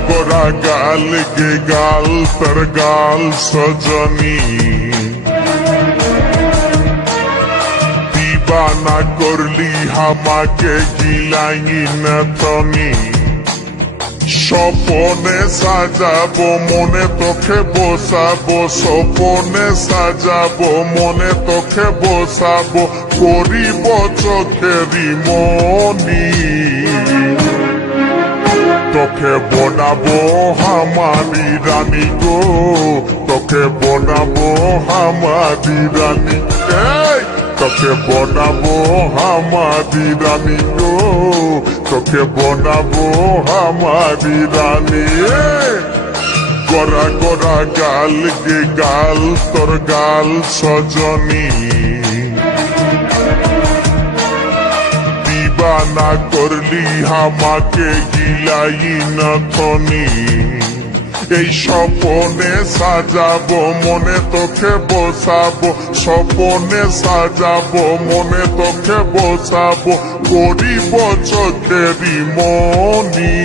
गोरा गाल गे गाल तर गाल सजनी दीवाना करली हमाके गिलाई नथनी স্বপনে সাজাবো মনে তোকে বসাবো স্বপনে সাজাবো মনে তোকে বসাবো করিব চোখেরি মনি তোকে বনাবো হামারি রানী গো তোকে বনাবো হামারি রানী তোকে বনাবো হামারি রানী গো তোকে বনাবো হামারি রানী গোরা গোরা গাল গে গাল তোর গাল সজনী দিবানা করলি হামাকে গিলাই নথনি এই স্বপনে সাজাবো মনে তোকে বসাবো স্বপনে সাজাবো মনে তোকে বসাবো করিব চোখেরি মনি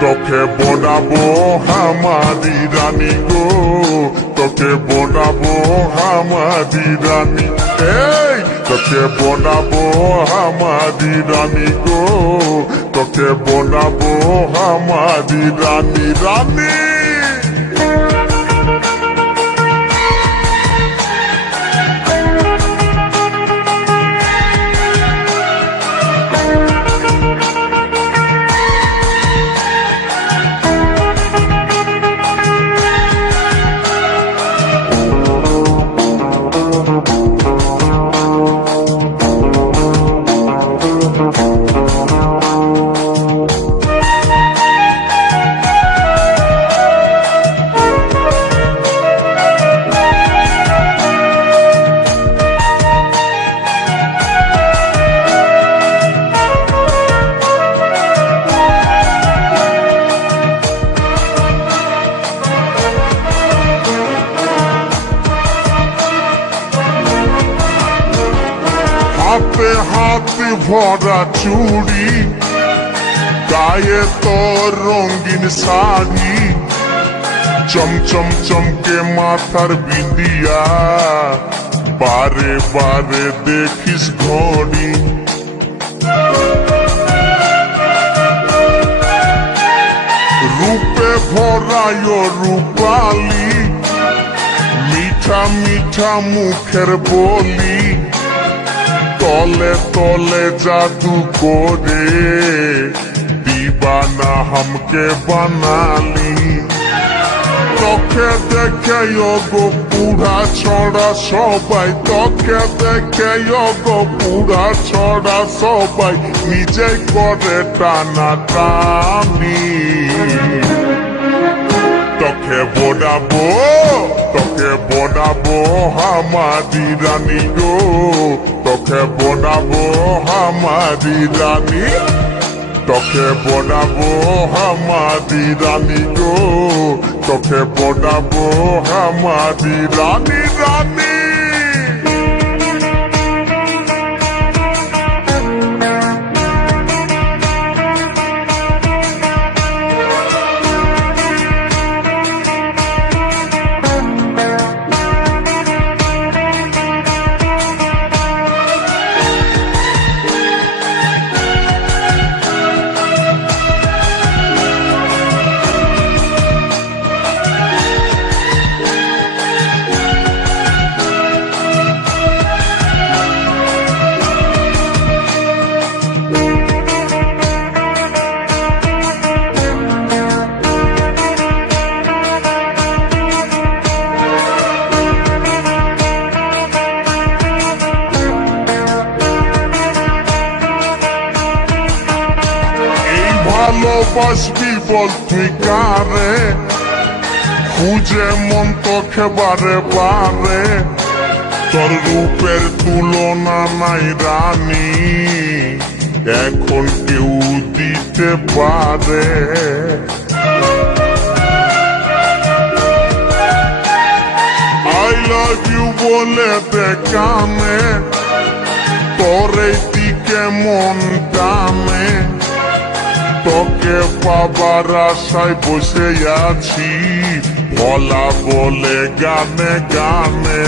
তোকে বনাবো হামারি রানী গো তোকে বনাবো হামারি রানী তোকে বনাবো হামারি রানী গো তোকে বনাবো হামারি রানী রানী হাতে হাতে ভরা চুড়ি গায়ে তোর রঙিন শাড়ি চমচম চমকে মাথার বিন্দিয়া বারে বারে দেখিস ঘড়ি রূপে ভরায় রূপালি মিঠা মিঠা মুখের বলি তলে তলে জাদু করে দিবানা হামকে বানালি তোকে দেখে গো পুরা ছড়া সবাই তোকে দেখে গো পুরা ছড়া সবাই নিজে করে টানা টানি তোকে বনাবো হামারি রানী গো তোকে বনাবো হামারি রানী তোকে বনাবো হামারি রানী গো তোকে বনাবো হামারি রানী রানী ভালোবাসবি বল তুই কারে খুঁজে মন তোকে বারে বারে তোর রূপের তুলনা নাই রানী এখন কেউ দিতে পারে I love you বলে দেখানে তোর এই দিকে মন টানে তোকে পাবার আশায় বসে আছি বলা বলে গানে গানে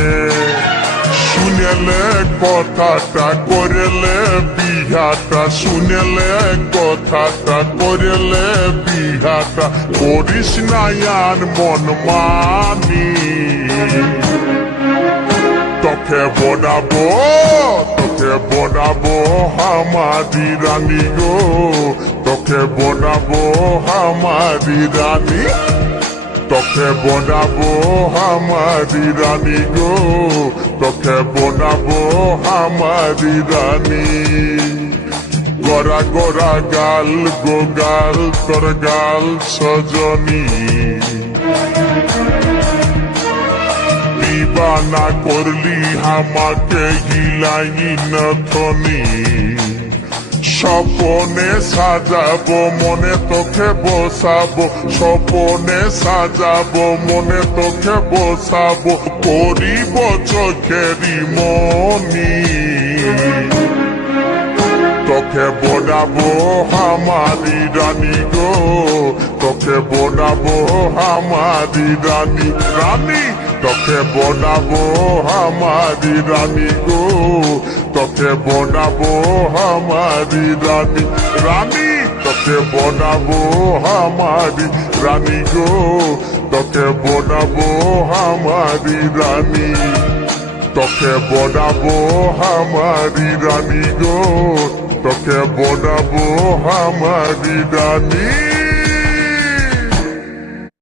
শুনেলে কথাটা করেলে বিহাটা শুনেলে কথাটা করেলে বিহাটা করিস না আর মন মানি তোকে বনাবো হামারি রানী গো তোকে বনাবো হামারি রানী তোকে বনাবো হামারি রানী গো তোকে বনাবো হামারি রানী গোরা গোরা গাল গো গাল তোর গাল সজনী দিবানা করলি আমাকে গিলাই নথনি স্বপনে সাজাবো মনে তোকে বসাবো স্বপনে সাজাবো মনে তোকে বসাবো করিব চোখেরি মনি তোকে বনাবো হামারি রানী গো তোকে বনাবো হামারি রানী রানী তোকে বনাবো হামারি রানী গো তোকে বনাবো হামারি রানী রানী তোকে বনাবো হামারি রানী গো তোকে বনাবো হামারি রানী তোকে বনাবো হামারি রানী গো তোকে বনাবো হামারি রানী